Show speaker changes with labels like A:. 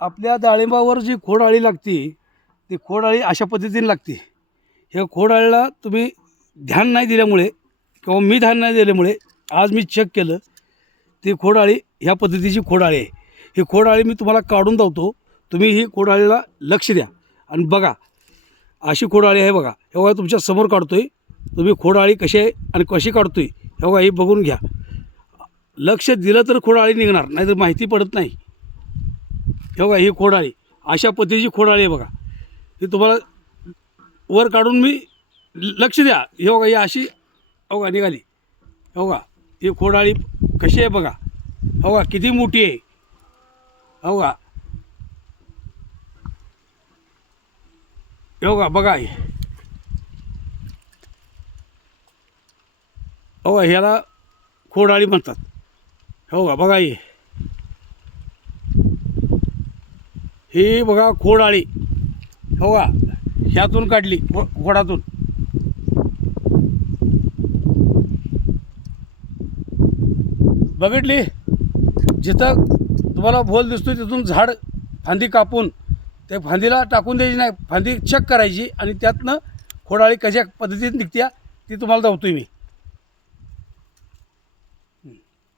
A: आपल्या डाळिंबावर जी खोडआळी लागते ती खोडआळी अशा पद्धतीने लागते. ह्या खोडआळीला तुम्ही ध्यान नाही दिल्यामुळे किंवा मी ध्यान नाही दिल्यामुळे आज मी चेक केलं ती खोडआळी ह्या पद्धतीची खोडआळी आहे. ही खोडआळी मी तुम्हाला काढून दावतो. तुम्ही ही खोडआळीला लक्ष द्या आणि बघा. अशी खोडआळी आहे बघा. हे बघा तुमच्यासमोर काढतोय. तुम्ही खोडआळी कशी आहे आणि कशी काढतोय हे बघा हे बघून घ्या. लक्ष दिलं तर खोडआळी निघणार नाहीतर माहिती पडत नाही. हे बघा ही खोडाळी. अशा पद्धतीची खोडाळी आहे बघा. ती तुम्हाला वर काढून मी लक्ष द्या. हे बघा ही अशी हो बघा निघाली. हो का ही खोडाळी कशी आहे बघा. हो का किती मोठी आहे. हो का हो का बघा हो. का ह्याला खोडाळी म्हणतात. हो का बघा ही बघा खोडाळी. हो का ह्यातून काढली घोडातून. खोडातून बघितली? जिथं तुम्हाला भोल दिसतो तिथून झाड फांदी कापून ते फांदीला टाकून द्यायची नाही. फांदी चेक करायची आणि त्यातनं खोडाळी कशा पद्धतीने निघत्या ती तुम्हाला धावतोय मी.